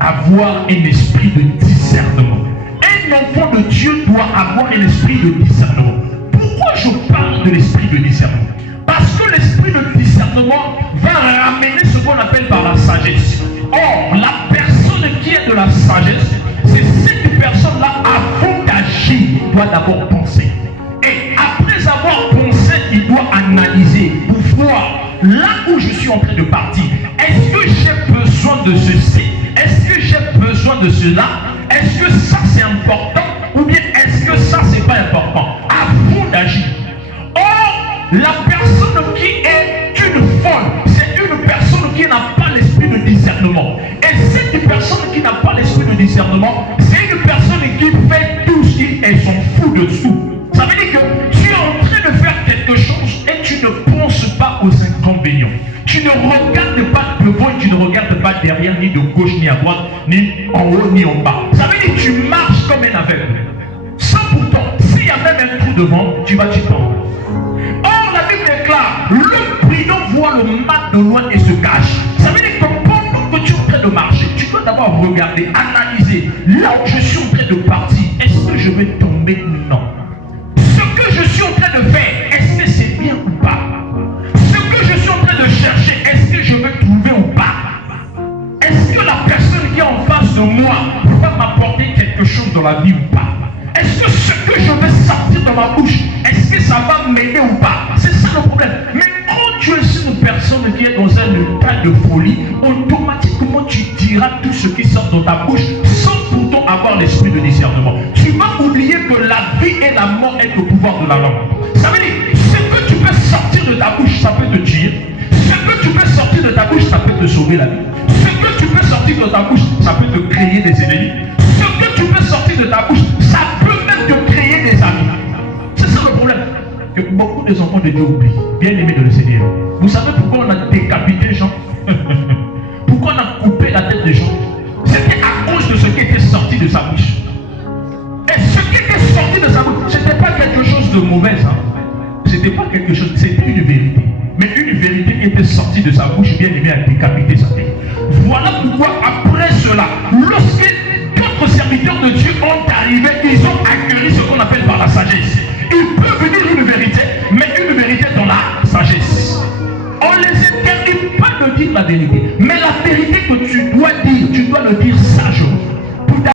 avoir un esprit de discernement. Un enfant de Dieu doit avoir un esprit de discernement. Pourquoi je parle de l'esprit de discernement? Parce que l'esprit de discernement va ramener ce qu'on appelle par la sagesse. Or, la personne qui est de la sagesse, c'est cette personne-là, avant d'agir, doit d'abord penser. Et après avoir pensé, il doit analyser pour voir là où je suis en train de partir. Est-ce que j'ai besoin de ceci? Est-ce que j'ai besoin de cela? Est-ce que ça c'est important? Ou bien est-ce que ça c'est pas important? Avant d'agir. Or, la personne qui est une folle, c'est une personne qui n'a pas l'esprit de discernement. Et cette personne qui n'a pas l'esprit de discernement, c'est une personne qui fait tout ce qu'elle s'en fout de tout. Ça veut dire que tu es en train de faire quelque chose et tu ne penses pas aux inconvénients. Tu ne regardes pas devant et tu ne regardes pas derrière, ni de gauche, ni à droite, ni en haut, ni en bas. Ça veut dire que tu marches comme un aveugle. Sans pourtant, s'il y a même un trou devant, tu vas t'y prendre. Or, la Bible déclare, le prudent voit le mal de loin et se cache. Ça veut dire que pendant que tu es en train de marcher, tu dois d'abord regarder, analyser. Là où je suis en train de partir, est-ce que je vais tomber? Non. Ce que je suis en train de faire, est-ce que c'est bien ou pas? Ce que je suis en train de chercher, est-ce que je vais trouver ou pas? Est-ce que la personne qui est en face de moi va m'apporter quelque chose dans la vie ou pas? Est-ce que ce que je vais sortir de ma bouche, est-ce que ça va m'aider ou pas? C'est ça le problème. Mais quand tu es une personne qui est dans un état de folie, automatiquement tu diras tout ce qui sort de ta bouche sans pourtant avoir l'esprit de discernement. Tu vas oublier que la vie et la mort est au pouvoir de la langue. Ça veut dire, ce que tu peux sortir de ta bouche, ça peut te tuer. Ce que tu peux sortir de ta bouche, ça peut te sauver la vie. Ce que tu peux sortir de ta bouche, ça peut te créer des ennemis. Ce que tu peux sortir de ta bouche, ça peut même te créer des amis. C'est ça le problème que beaucoup des enfants de Dieu oublient. Bien aimés de le Seigneur. Vous savez pourquoi on a décapité les gens? Pourquoi on a coupé la tête des gens? C'était à cause de ce qui était sorti de sa bouche. Et ce qui était sorti de sa bouche, ce n'était pas quelque chose de mauvais. Hein. C'était pas quelque chose, c'était une vérité. Mais une vérité qui était sortie de sa bouche, bien aimé, a décapité sa tête. Voilà pourquoi après cela, lorsque d'autres serviteurs de Dieu ont arrivé, ils ont accueilli ce qu'on